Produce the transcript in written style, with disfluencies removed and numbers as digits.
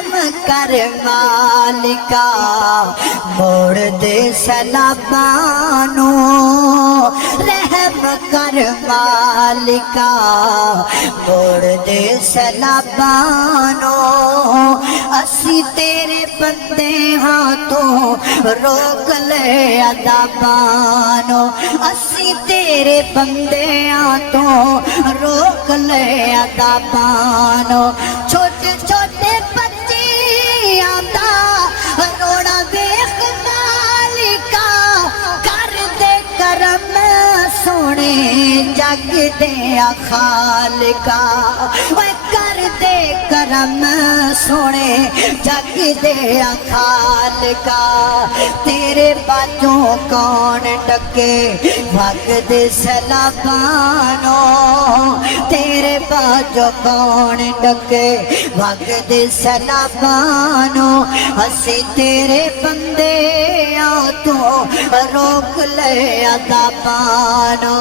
रहम कर मालिका मोड़ दे सलाबानो रहम कर मालिका मोड़ दे सलाबानो असी तेरे बंदे हाँ तो रोक ले अदाबानो असी तेरे बंदे हाँ तो रोक ले अदाबानो छोटे छोटे बच्चे आंदा रोना देख मालिका कर दे करम सोने जग दे खालिका कर दे करम सोने जग दे खालिका तेरे बाजों कौन डके भग दे सलाबानो तेरे बाजों कौन डके भग दे सलाबानो हसी तेरे बंदे आ तो रोक ले अदाबानो